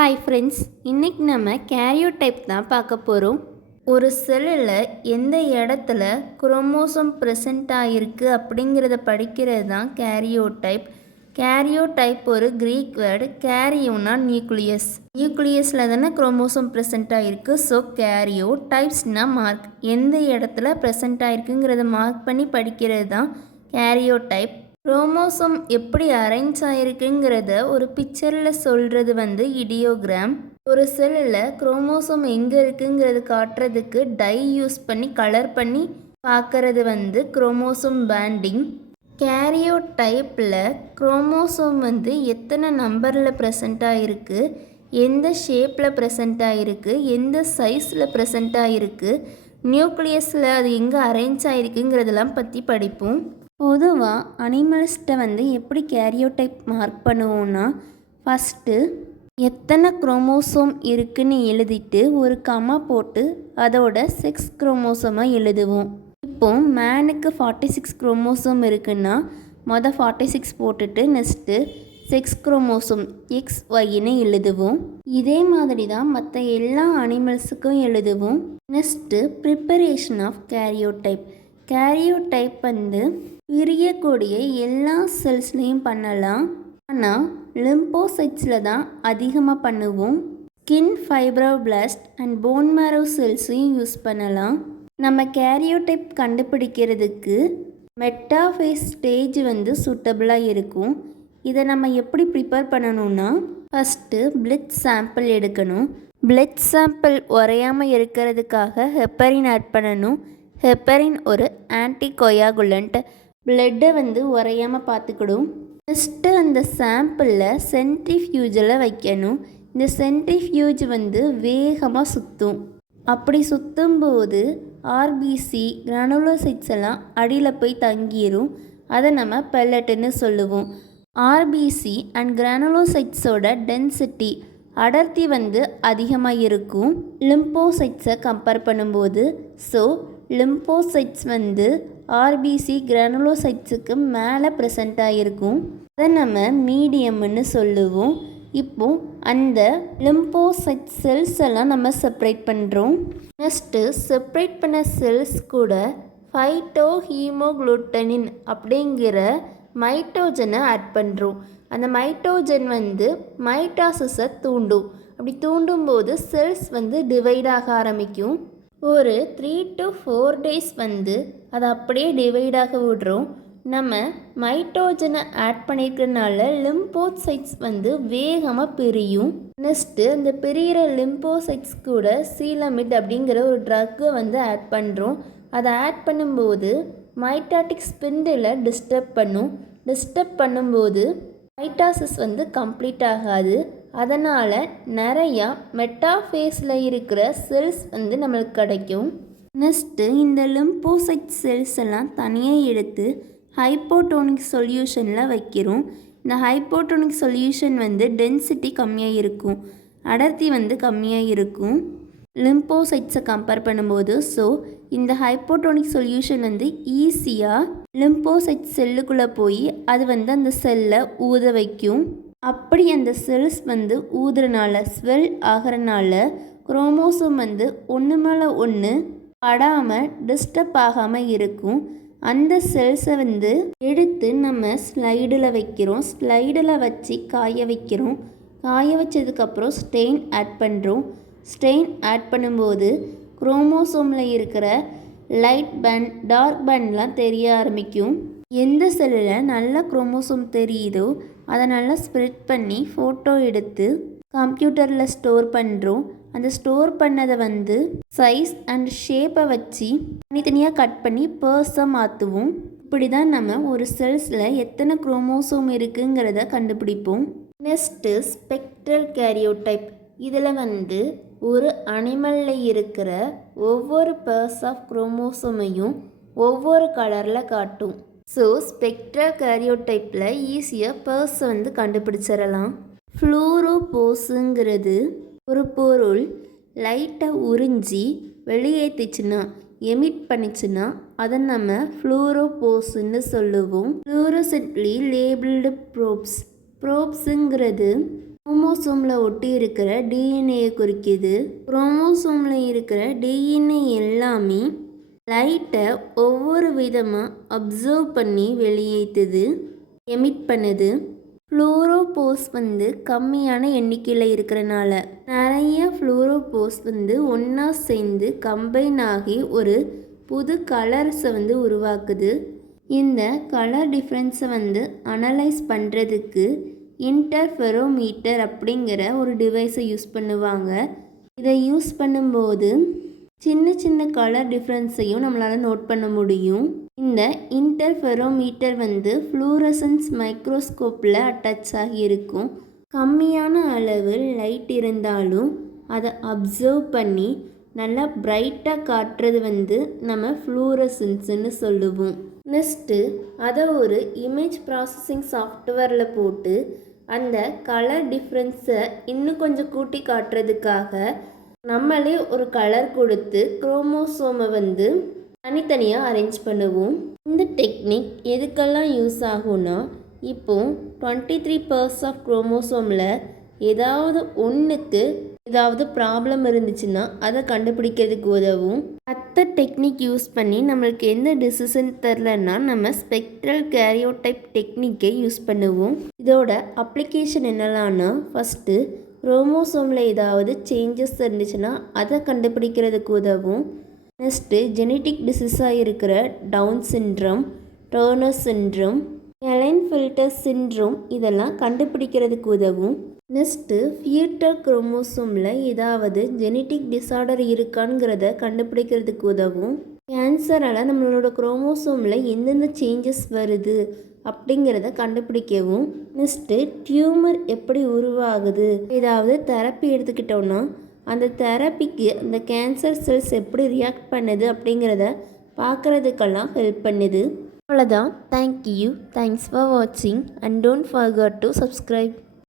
Hi friends, இன்றைக்கி நம்ம karyotype தான் பார்க்க போகிறோம். ஒரு செல்லில் எந்த இடத்துல குரோமோசோம் ப்ரெசென்ட் ஆகிருக்கு அப்படிங்கிறத படிக்கிறது தான் கேரியோடைப். கேரியோடைப் ஒரு க்ரீக் வேர்டு. கேரியோனா நியூக்ளியஸ். நியூக்ளியஸில் தானே குரோமோசோம் ப்ரெசென்ட் ஆகிருக்கு. ஸோ கேரியோ டைப்ஸ்னால் மார்க், எந்த இடத்துல ப்ரெசென்ட் ஆகிருக்குங்கிறத மார்க் பண்ணி படிக்கிறது தான் கேரியோடைப். குரோமோசோம் எப்படி அரேஞ்ச் ஆகிருக்குங்கிறத ஒரு பிக்சரில் சொல்கிறது இடியோகிராம். ஒரு செல்லில் குரோமோசோம் எங்கே இருக்குங்கிறது காட்டுறதுக்கு டை யூஸ் பண்ணி கலர் பண்ணி பார்க்கறது குரோமோசோம் பேண்டிங். கேரியோடைப்பில் குரோமோசோம் எத்தனை நம்பரில் ப்ரெசென்ட் ஆகிருக்கு, எந்த ஷேப்பில் ப்ரெசென்ட் ஆகிருக்கு, எந்த சைஸில் ப்ரெசென்ட் ஆகிருக்கு, நியூக்ளியஸில் அது எங்கே அரேஞ்ச் ஆகிருக்குங்கிறதெல்லாம் பற்றி படிப்போம். பொதுவாக அனிமல்ஸ்ட்டை எப்படி கேரியோடைப் மார்க் பண்ணுவோன்னா, ஃபஸ்ட்டு எத்தனை குரோமோசோம் இருக்குன்னு எழுதிட்டு ஒரு கமா போட்டு அதோட செக்ஸ் குரோமோசோமாக எழுதுவோம். இப்போது மேனுக்கு 46 குரோமோசோம் இருக்குன்னா மொதல் 46 போட்டுட்டு நெக்ஸ்ட்டு செக்ஸ் குரோமோசோம் XYன்னு எழுதுவோம். இதே மாதிரி தான் மற்ற எல்லா அனிமல்ஸுக்கும் எழுதுவோம். Next preparation of karyotype. Karyotype பிரியக்கூடிய எல்லா செல்ஸ்லேயும் பண்ணலாம், ஆனால் லிம்போசைட்ஸில் தான் அதிகமாக பண்ணுவோம். Skin, fibroblast and bone marrow செல்ஸையும் யூஸ் பண்ணலாம். நம்ம கேரியோடைப் கண்டுபிடிக்கிறதுக்கு மெட்டாஃபேஸ் ஸ்டேஜ் சூட்டபிளாக இருக்கும். இதை நம்ம எப்படி ப்ரிப்பேர் பண்ணணும்னா, ஃபஸ்ட்டு பிளட் சாம்பிள் எடுக்கணும். பிளட் சாம்பிள் உறையாமல் இருக்கிறதுக்காக ஹெப்பரின் ஆட் பண்ணணும். ஹெப்பரின் ஒரு ஆன்டிகோயாகுலண்ட், பிளட்டை உறையாமல் பார்த்துக்கிடும். நெக்ஸ்ட்டு அந்த சாம்பிளில் சென்ட்ரிஃப்யூஜில் வைக்கணும். இந்த சென்ட்ரிஃப்யூஜ் வேகமாக சுற்றும். அப்படி சுற்றும்போது ஆர்பிசி கிரானுலோசைட்ஸ் எல்லாம் அடியில் போய் தங்கிடும். அதை நம்ம பெல்லட்டுன்னு சொல்லுவோம். ஆர்பிசி அண்ட் கிரானுலோசைட்ஸோட டென்சிட்டி அடர்த்தி அதிகமாக இருக்கும் லிம்போசைட்ஸை கம்பேர் பண்ணும்போது. ஸோ லிம்போசைட்ஸ் ஆர்பிசி கிரானுலோசைட்ஸுக்கு மேலே ப்ரெசென்ட் ஆகிருக்கும். அதை நம்ம மீடியம்னு சொல்லுவோம். இப்போ அந்த லிம்போசைட் செல்ஸ் எல்லாம் நம்ம செப்பரேட் பண்ணுறோம். நெக்ஸ்ட்டு செப்பரேட் பண்ண செல்ஸ் கூட ஃபைட்டோஹீமோகுளூட்டனின் அப்படிங்கிற மைட்டோஜனை ஆட் பண்ணுறோம். அந்த மைட்டோஜன் மைட்டாசிஸை தூண்டும். அப்படி தூண்டும்போது செல்ஸ் டிவைட் ஆக ஆரம்பிக்கும். ஒரு 3 to 4 days அதை அப்படியே டிவைடாக விடுறோம். நம்ம மைட்டோஜனை ஆட் பண்ணியிருக்கிறதுனால லிம்போசைட்ஸ் வேகமாக பிரியும். நெக்ஸ்ட்டு அந்த பிரிகிற லிம்போசைட்ஸ் கூட சீலமிட் அப்படிங்கிற ஒரு ட்ரக்கை ஆட் பண்ணுறோம். அதை ஆட் பண்ணும்போது மைட்டாட்டிக் ஸ்பிண்டிலை டிஸ்டர்ப் பண்ணும்போது மைட்டாசிஸ் கம்ப்ளீட் ஆகாது. அதனால் நிறையா மெட்டாஃபேஸில் இருக்கிற செல்ஸ் நம்மளுக்கு கிடைக்கும். நெக்ஸ்ட்டு இந்த லிம்போசைட் செல்ஸ் எல்லாம் தனியாக எடுத்து ஹைப்போடோனிக் சொல்யூஷனில் வைக்கிறோம். இந்த ஹைப்போடோனிக் சொல்யூஷன் டென்சிட்டி கம்மியாக இருக்கும், அடர்த்தி கம்மியாக இருக்கும் லிம்போசைட்ஸை கம்பேர் பண்ணும்போது. ஸோ இந்த ஹைப்போடோனிக் சொல்யூஷன் ஈஸியாக லிம்போசைட் செல்லுக்குள்ளே போய் அது அந்த செல்லை ஊத வைக்கும். அப்படி அந்த செல்ஸ் ஊதுறனால, ஸ்வெல் ஆகிறனால குரோமோசோம் ஒன்று மேலே ஒன்று படாமல் டிஸ்டர்ப் ஆகாமல் இருக்கும். அந்த செல்ஸை எடுத்து நம்ம ஸ்லைடில் வைக்கிறோம். ஸ்லைடில் வச்சு காய வைக்கிறோம். காய வச்சதுக்கப்புறம் ஸ்டெயின் ஆட் பண்ணுறோம். ஸ்டெயின் ஆட் பண்ணும்போது குரோமோசோமில் இருக்கிற லைட் பேண்ட், டார்க் பேண்ட்லாம் தெரிய ஆரம்பிக்கும். எந்த செல்லில் நல்ல குரோமோசோம் தெரியுதோ அதை நல்லா ஸ்ப்ரெட் பண்ணி ஃபோட்டோ எடுத்து கம்ப்யூட்டரில் ஸ்டோர் பண்ணுறோம். அந்த ஸ்டோர் பண்ணதை சைஸ் அண்ட் ஷேப்பை வச்சு தனித்தனியாக கட் பண்ணி பர்ஸாக மாற்றுவோம். இப்படி தான் நம்ம ஒரு செல்ஸில் எத்தனை குரோமோசோம் இருக்குங்கிறத கண்டுபிடிப்போம். Next spectral karyotype. இதில் ஒரு அனிமலில் இருக்கிற ஒவ்வொரு பர்ஸ் ஆஃப் குரோமோசோமையும் ஒவ்வொரு கலரில் காட்டும். ஸோ ஸ்பெக்ட்ரல் கேரியோடைப்பில் ஈஸியாக பர்ஸை கண்டுபிடிச்சிடலாம். ஃப்ளூரோபோஸுங்கிறது ஒரு பொருள் லைட்டை உறிஞ்சி வெளியேற்றிச்சுன்னா, எமிட் பண்ணிச்சுன்னா அதை நம்ம ஃப்ளூரோபோஸுன்னு சொல்லுவோம். ஃப்ளூரோசென்ட்லி லேபிள்டு ப்ரோப்ஸுங்கிறது குரோமோசோமில் ஒட்டி இருக்கிற டிஎன்ஏயை குறிக்குது. குரோமோசோமில் இருக்கிற டிஎன்ஏ எல்லாமே லைட்டை ஒவ்வொரு விதமாக அப்சர்வ் பண்ணி வெளியேற்றுது, எமிட் பண்ணுது. ஃப்ளூரோபோஸ் கம்மியான எண்ணிக்கையில் இருக்கிறனால நிறைய ஃப்ளூரோபோஸ் ஒன்றா சேர்ந்து கம்பைன் ஆகி ஒரு புது கலர்ஸை உருவாக்குது. இந்த கலர் டிஃப்ரென்ஸை அனலைஸ் பண்ணுறதுக்கு இன்டர்ஃபெரோமீட்டர் அப்படிங்கிற ஒரு டிவைஸை யூஸ் பண்ணுவாங்க. இதை யூஸ் பண்ணும்போது சின்ன சின்ன கலர் டிஃப்ரென்ஸையும் நம்மளால் நோட் பண்ண முடியும். இந்த இன்டர்ஃபெரோமீட்டர் ஃப்ளூரசன்ஸ் மைக்ரோஸ்கோப்பில் அட்டாச் ஆகி இருக்கும். கம்மியான அளவு லைட் இருந்தாலும் அதை அப்சர்வ் பண்ணி நல்லா பிரைட்டாக காட்டுறது நம்ம ஃப்ளூரசன்ஸ்ன்னு சொல்லுவோம். நெக்ஸ்ட்டு அதை ஒரு இமேஜ் ப்ராசஸிங் சாஃப்ட்வேரில் போட்டு அந்த கலர் டிஃப்ரென்ஸை இன்னும் கொஞ்சம் கூட்டி காட்டுறதுக்காக நம்மளே ஒரு கலர் கொடுத்து குரோமோசோமை தனித்தனியாக அரேஞ்ச் பண்ணுவோம். இந்த டெக்னிக் எதுக்கெல்லாம் யூஸ் ஆகும்னா, இப்போது 23% ஆஃப் குரோமோசோமில் ஏதாவது ஒன்றுக்கு ஏதாவது ப்ராப்ளம் இருந்துச்சுன்னா அதை கண்டுபிடிக்கிறதுக்கு உதவும். மற்ற டெக்னிக் யூஸ் பண்ணி நம்மளுக்கு எந்த டிசிஷன் தெரிலன்னா நம்ம ஸ்பெக்ட்ரல் கேரியோடைப் டெக்னிக்கை யூஸ் பண்ணுவோம். இதோட அப்ளிகேஷன் என்னெல்லாம்னா, ஃபஸ்ட்டு குரோமோசோமில் ஏதாவது சேஞ்சஸ் இருந்துச்சுன்னா அதை கண்டுபிடிக்கிறதுக்கு உதவும். நெக்ஸ்ட்டு ஜெனட்டிக் டிசீஸாக இருக்கிற Down syndrome, Turner syndrome, Klinefelter syndrome இதெல்லாம் கண்டுபிடிக்கிறதுக்கு உதவும். நெக்ஸ்ட்டு ஃபியூட்டர் குரோமோசோமில் ஏதாவது ஜெனட்டிக் டிஸார்டர் இருக்காங்கிறத கண்டுபிடிக்கிறதுக்கு உதவும். கேன்சரால் நம்மளோட குரோமோசோமில் எந்தெந்த சேஞ்சஸ் வருது அப்படிங்கிறத கண்டுபிடிக்கவும். நெக்ஸ்ட்டு டியூமர் எப்படி உருவாகுது, ஏதாவது தெரப்பி எடுத்துக்கிட்டோன்னா அந்த தெரப்பிக்கு அந்த கேன்சர் செல்ஸ் எப்படி ரியாக்ட் பண்ணுது அப்படிங்கிறத பார்க்குறதுக்கெல்லாம் ஹெல்ப் பண்ணுது. அவ்வளோதான். தேங்க்யூ. தேங்க்ஸ் ஃபார் வாட்சிங் and don't forget to subscribe.